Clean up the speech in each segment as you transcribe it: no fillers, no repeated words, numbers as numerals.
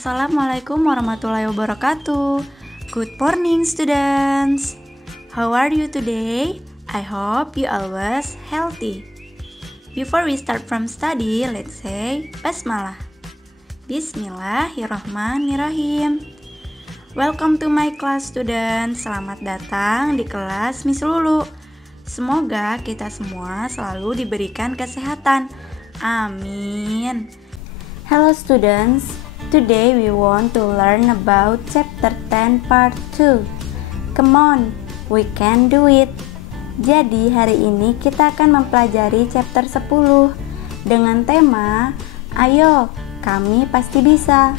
Assalamualaikum warahmatullahi wabarakatuh. Good morning students. How are you today? I hope you always healthy. Before we start from study, let's say Basmalah. Bismillahirrahmanirrahim. Welcome to my class students. Selamat datang di kelas Miss Lulu. Semoga kita semua selalu diberikan kesehatan. Amin. Hello students. Today we want to learn about chapter 10 part 2. Come on, we can do it. Jadi hari ini kita akan mempelajari chapter 10 dengan tema Ayo, kami pasti bisa.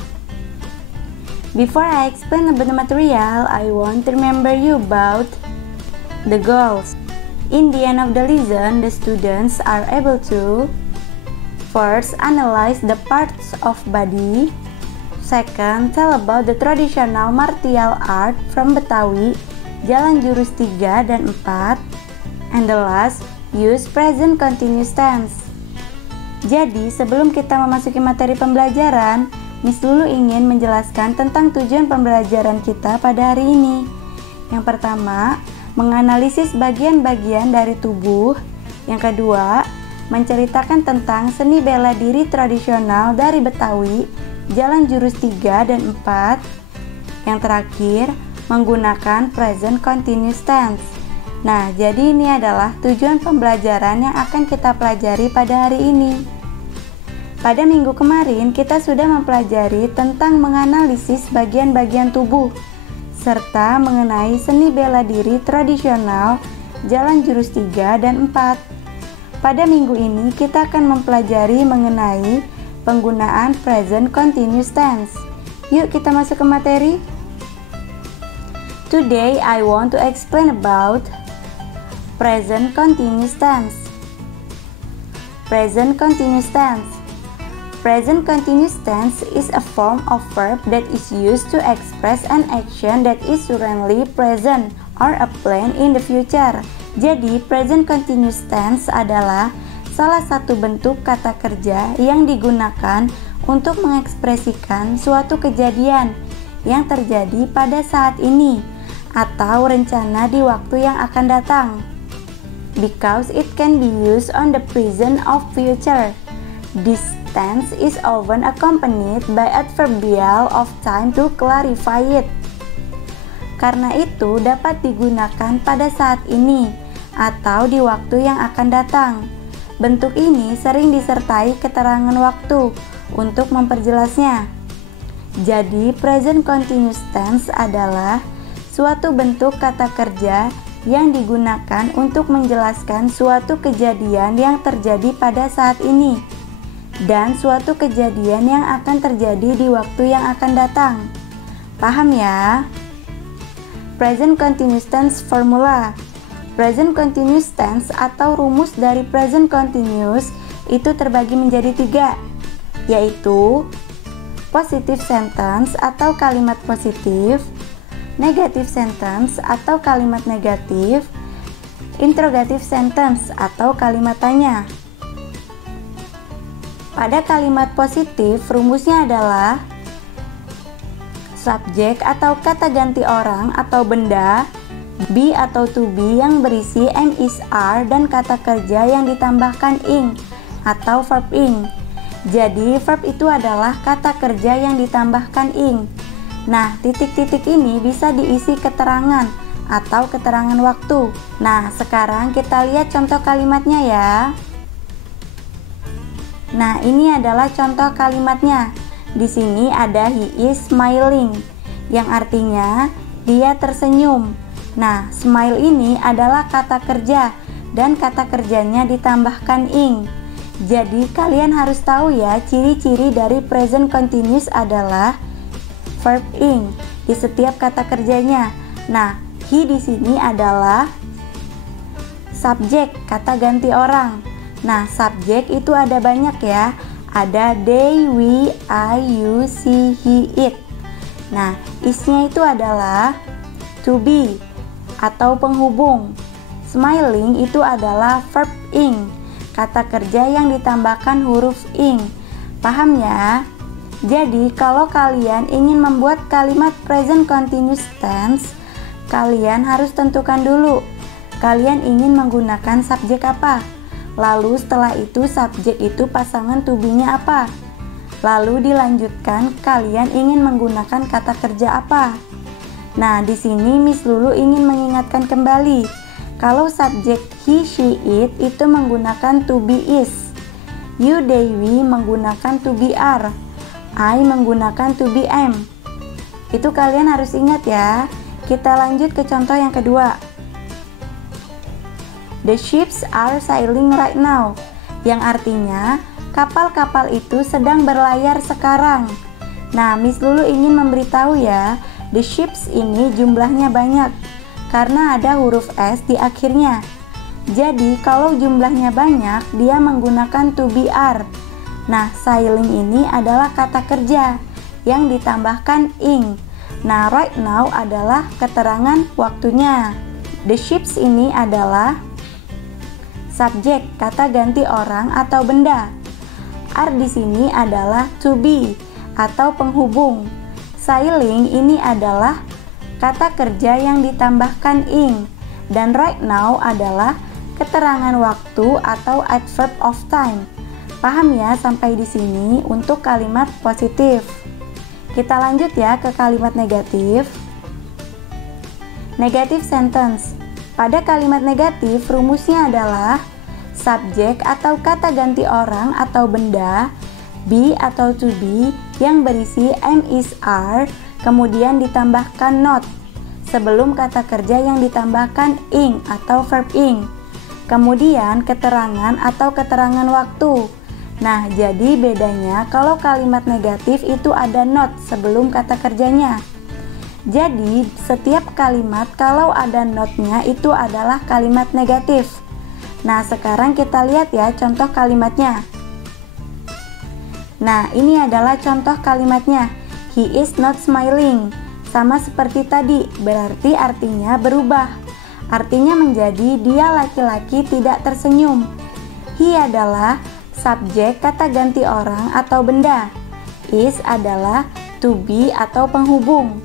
Before I explain about the material, I want to remember you about the goals. In the end of the lesson, the students are able to first, analyze the parts of body. Second, tell about the traditional martial art from Betawi, jalan jurus 3 dan 4. And the last, use present continuous tense. Jadi, sebelum kita memasuki materi pembelajaran, Miss Lulu ingin menjelaskan tentang tujuan pembelajaran kita pada hari ini. Yang pertama, menganalisis bagian-bagian dari tubuh. Yang kedua, menceritakan tentang seni bela diri tradisional dari Betawi, jalan jurus 3 dan 4. Yang terakhir, menggunakan present continuous tense. Nah, jadi ini adalah tujuan pembelajaran yang akan kita pelajari pada hari ini. Pada minggu kemarin, kita sudah mempelajari tentang menganalisis bagian-bagian tubuh, serta mengenai seni bela diri tradisional, jalan jurus 3 dan 4. Pada minggu ini, kita akan mempelajari mengenai penggunaan present continuous tense. Yuk kita masuk ke materi. Today I want to explain about present continuous tense. Present continuous tense. Present continuous tense is a form of verb that is used to express an action that is currently present or a plan in the future. Jadi, present continuous tense adalah salah satu bentuk kata kerja yang digunakan untuk mengekspresikan suatu kejadian yang terjadi pada saat ini atau rencana di waktu yang akan datang. Because it can be used on the present of future. This tense is often accompanied by adverbial of time to clarify it. Karena itu dapat digunakan pada saat ini atau di waktu yang akan datang. Bentuk ini sering disertai keterangan waktu untuk memperjelasnya. Jadi, present continuous tense adalah suatu bentuk kata kerja yang digunakan untuk menjelaskan suatu kejadian yang terjadi pada saat ini dan suatu kejadian yang akan terjadi di waktu yang akan datang. Paham ya? Present continuous tense formula. Present continuous tense atau rumus dari present continuous itu terbagi menjadi 3, yaitu positive sentence atau kalimat positif, negative sentence atau kalimat negatif, interrogative sentence atau kalimat tanya. Pada kalimat positif, rumusnya adalah subjek atau kata ganti orang atau benda, be atau to be yang berisi am, is, are, dan kata kerja yang ditambahkan ing atau verb ing. Jadi verb itu adalah kata kerja yang ditambahkan ing. Nah, titik-titik ini bisa diisi keterangan atau keterangan waktu. Nah, sekarang kita lihat contoh kalimatnya ya. Nah, ini adalah contoh kalimatnya. Di sini ada he is smiling, yang artinya dia tersenyum. Nah, smile ini adalah kata kerja dan kata kerjanya ditambahkan ing. Jadi, kalian harus tahu ya, ciri-ciri dari present continuous adalah verb ing di setiap kata kerjanya. Nah, he di sini adalah subjek, kata ganti orang. Nah, subjek itu ada banyak ya. Ada they, we, I, you, she, he, it. Nah, isnya itu adalah to be atau penghubung. Smiling itu adalah verb ing, kata kerja yang ditambahkan huruf ing. Paham ya? Jadi, kalau kalian ingin membuat kalimat present continuous tense, kalian harus tentukan dulu kalian ingin menggunakan subjek apa. Lalu setelah itu subjek itu pasangan to be-nya apa. Lalu dilanjutkan kalian ingin menggunakan kata kerja apa. Nah, di sini Miss Lulu ingin mengingatkan kembali kalau subjek he, she, it itu menggunakan to be is. You, they, we menggunakan to be are. I menggunakan to be am. Itu kalian harus ingat ya. Kita lanjut ke contoh yang kedua. The ships are sailing right now, yang artinya kapal-kapal itu sedang berlayar sekarang. Nah, Miss Lulu ingin memberitahu ya, the ships ini jumlahnya banyak karena ada huruf S di akhirnya. Jadi, kalau jumlahnya banyak, dia menggunakan to be are. Nah, sailing ini adalah kata kerja yang ditambahkan ing. Nah, right now adalah keterangan waktunya. The ships ini adalah subjek, kata ganti orang atau benda. Are di sini adalah to be atau penghubung. Sailing ini adalah kata kerja yang ditambahkan ing. Dan right now adalah keterangan waktu atau adverb of time. Paham ya sampai di sini untuk kalimat positif. Kita lanjut ya ke kalimat negatif. Negative sentence. Pada kalimat negatif, rumusnya adalah subjek atau kata ganti orang atau benda, be atau to be yang berisi am, is, are, kemudian ditambahkan not sebelum kata kerja yang ditambahkan ing atau verb ing. Kemudian keterangan atau keterangan waktu. Nah, jadi bedanya kalau kalimat negatif itu ada not sebelum kata kerjanya. Jadi, setiap kalimat kalau ada not-nya itu adalah kalimat negatif. Nah, sekarang kita lihat ya contoh kalimatnya. Nah, ini adalah contoh kalimatnya. He is not smiling. Sama seperti tadi, berarti artinya berubah. Artinya menjadi dia laki-laki tidak tersenyum. He adalah subjek kata ganti orang atau benda. Is adalah to be atau penghubung.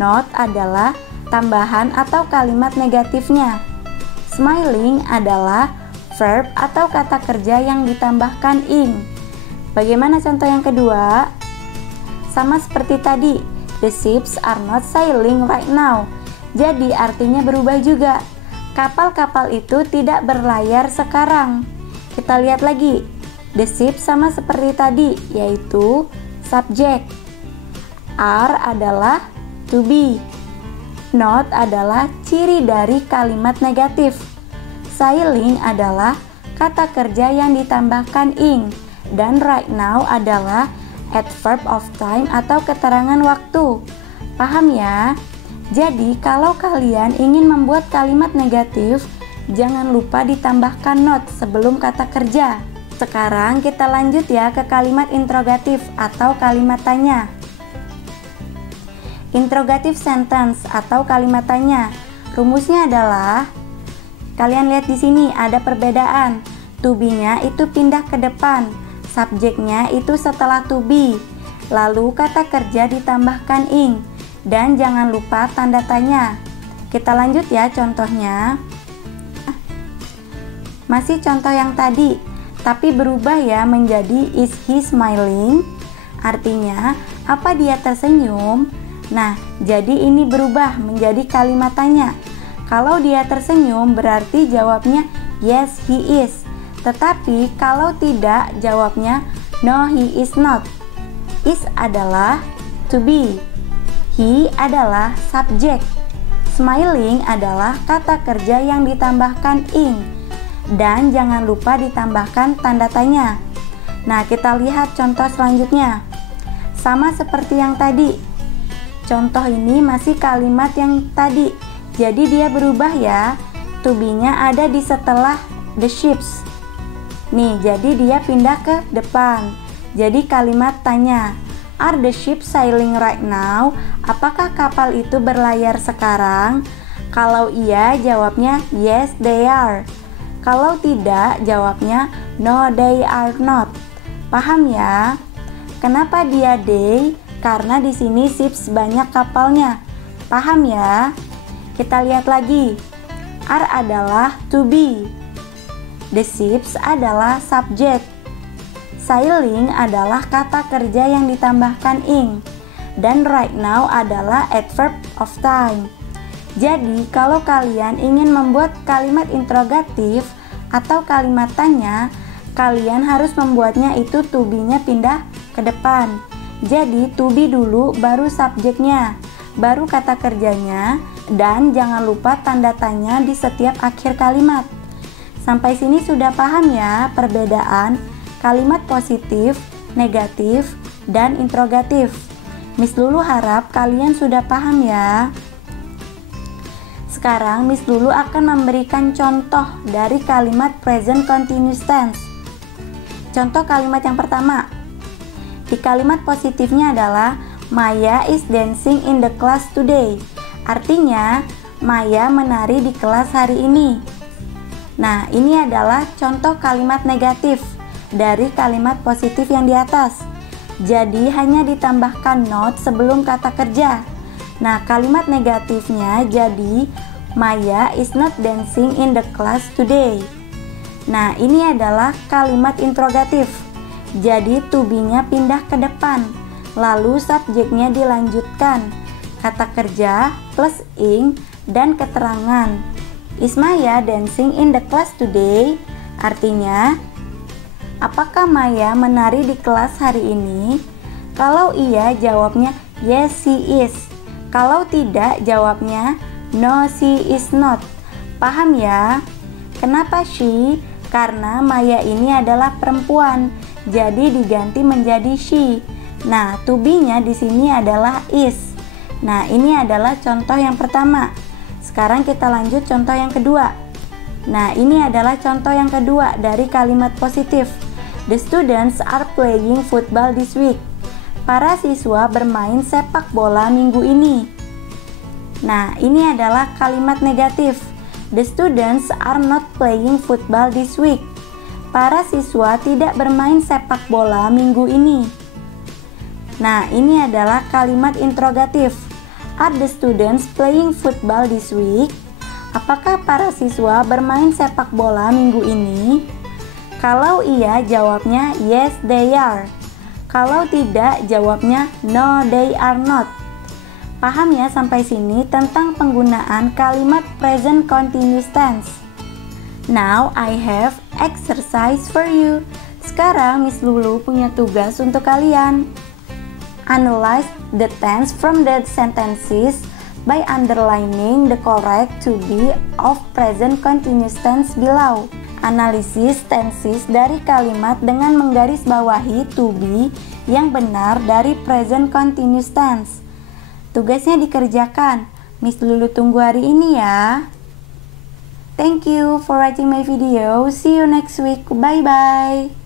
Not adalah tambahan atau kalimat negatifnya. Smiling adalah verb atau kata kerja yang ditambahkan ing. Bagaimana contoh yang kedua? Sama seperti tadi, the ships are not sailing right now. Jadi artinya berubah juga. Kapal-kapal itu tidak berlayar sekarang. Kita lihat lagi. The ships sama seperti tadi, yaitu subjek. Are adalah to be. Not adalah ciri dari kalimat negatif. Sailing adalah kata kerja yang ditambahkan ing. Dan right now adalah adverb of time atau keterangan waktu. Paham ya? Jadi kalau kalian ingin membuat kalimat negatif, jangan lupa ditambahkan not sebelum kata kerja. Sekarang kita lanjut ya ke kalimat interrogatif atau kalimat tanya. Interrogative sentence atau kalimat tanya. Rumusnya adalah, kalian lihat di sini ada perbedaan. To be-nya itu pindah ke depan, subjeknya itu setelah to be. Lalu kata kerja ditambahkan ing. Dan jangan lupa tanda tanya. Kita lanjut ya contohnya. Masih contoh yang tadi, tapi berubah ya menjadi is he smiling. Artinya, apa dia tersenyum? Nah, jadi ini berubah menjadi kalimat tanya. Kalau dia tersenyum berarti jawabnya yes he is. Tetapi kalau tidak jawabnya no he is not. Is adalah to be. He adalah subjek. Smiling adalah kata kerja yang ditambahkan ing. Dan jangan lupa ditambahkan tanda tanya. Nah, kita lihat contoh selanjutnya. Sama seperti yang tadi. Contoh ini masih kalimat yang tadi. Jadi dia berubah ya. To be-nya ada di setelah the ships. Nih, jadi dia pindah ke depan. Jadi kalimat tanya. Are the ships sailing right now? Apakah kapal itu berlayar sekarang? Kalau iya, jawabnya yes they are. Kalau tidak, jawabnya no they are not. Paham ya? Kenapa dia they? Karena di sini ships banyak kapalnya. Paham ya? Kita lihat lagi. Are adalah to be. The ships adalah subject. Sailing adalah kata kerja yang ditambahkan ing. Dan right now adalah adverb of time. Jadi, kalau kalian ingin membuat kalimat interrogatif atau kalimat tanya, kalian harus membuatnya itu to be-nya pindah ke depan. Jadi, to be dulu, baru subjeknya, baru kata kerjanya, dan jangan lupa tanda tanya di setiap akhir kalimat. Sampai sini sudah paham ya perbedaan kalimat positif, negatif, dan interrogatif. Miss Lulu harap kalian sudah paham ya. Sekarang Miss Lulu akan memberikan contoh dari kalimat present continuous tense. Contoh kalimat yang pertama. Di kalimat positifnya adalah Maya is dancing in the class today. Artinya, Maya menari di kelas hari ini. Nah, ini adalah contoh kalimat negatif dari kalimat positif yang di atas. Jadi, hanya ditambahkan not sebelum kata kerja. Nah, kalimat negatifnya jadi Maya is not dancing in the class today. Nah, ini adalah kalimat interrogatif. Jadi, to be-nya pindah ke depan. Lalu, subjeknya dilanjutkan. Kata kerja plus ing dan keterangan. Is Maya dancing in the class today? Artinya, apakah Maya menari di kelas hari ini? Kalau iya, jawabnya yes, she is. Kalau tidak, jawabnya no, she is not. Paham ya? Kenapa she? Karena Maya ini adalah perempuan, jadi diganti menjadi she. Nah, to be-nya di sini adalah is. Nah, ini adalah contoh yang pertama. Sekarang kita lanjut contoh yang kedua. Nah, ini adalah contoh yang kedua dari kalimat positif. The students are playing football this week. Para siswa bermain sepak bola minggu ini. Nah, ini adalah kalimat negatif. The students are not playing football this week. Para siswa tidak bermain sepak bola minggu ini. Nah, ini adalah kalimat interrogatif. Are the students playing football this week? Apakah para siswa bermain sepak bola minggu ini? Kalau iya, jawabnya yes, they are. Kalau tidak, jawabnya no, they are not. Paham ya sampai sini tentang penggunaan kalimat present continuous tense? Now I have exercise for you. Sekarang Miss Lulu punya tugas untuk kalian. Analyze the tense from the sentences by underlining the correct to be of present continuous tense below. Analisis tenses dari kalimat dengan menggarisbawahi to be yang benar dari present continuous tense. Tugasnya dikerjakan. Miss Lulu tunggu hari ini ya. Thank you for watching my video. See you next week. Bye bye.